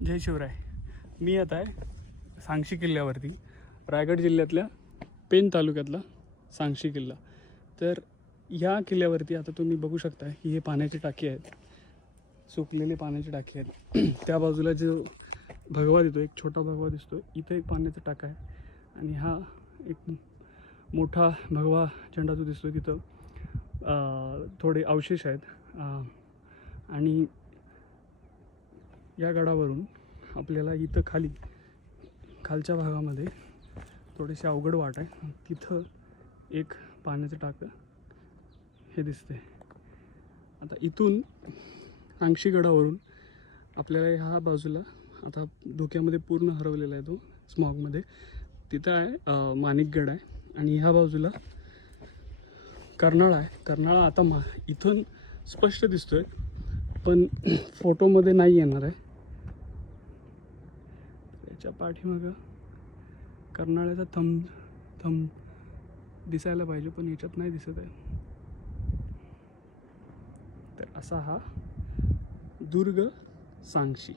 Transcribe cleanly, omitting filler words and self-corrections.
जय शिवराय. मी आता आहे सांगशी किल्ल्यावरती, रायगड जिल्ह्यातल्या पेन तालुक्यातला सांगशी किल्ला. तर ह्या किल्ल्यावरती आता तुम्ही बघू शकता ही हे पाण्याची टाकी आहेत, सुकलेली पाण्याची टाकी आहेत. त्या बाजूला जो भगवा दिसतो, एक छोटा भगवा दिसतो, इथं एक पाण्याचा टाका आहे. आणि हा एक मोठा भगवा झेंडा जो दिसतो तिथं थोडे अवशेष आहेत. आणि या गडावरून आपल्याला इथं खालच्या भागामध्ये थोडीशी अवघड वाट आहे, तिथं एक पाण्याचं टाकं हे दिसते. आता इथून सांगशी गडावरून आपल्याला ह्या बाजूला आता धुक्यामध्ये पूर्ण हरवलेला आहे तो स्मॉगमध्ये, तिथं आहे माणिकगड आहे. आणि ह्या बाजूला कर्नाळा आहे. कर्नाळा आता इथून स्पष्ट दिसतोय पण फोटोमध्ये नाही येणार आहे. त्याच्या पाठीमागं कर्नाळ्याचा थंब दिसायला पाहिजे पण याच्यात नाही दिसत आहे. तर असा हा दुर्ग सांगशी.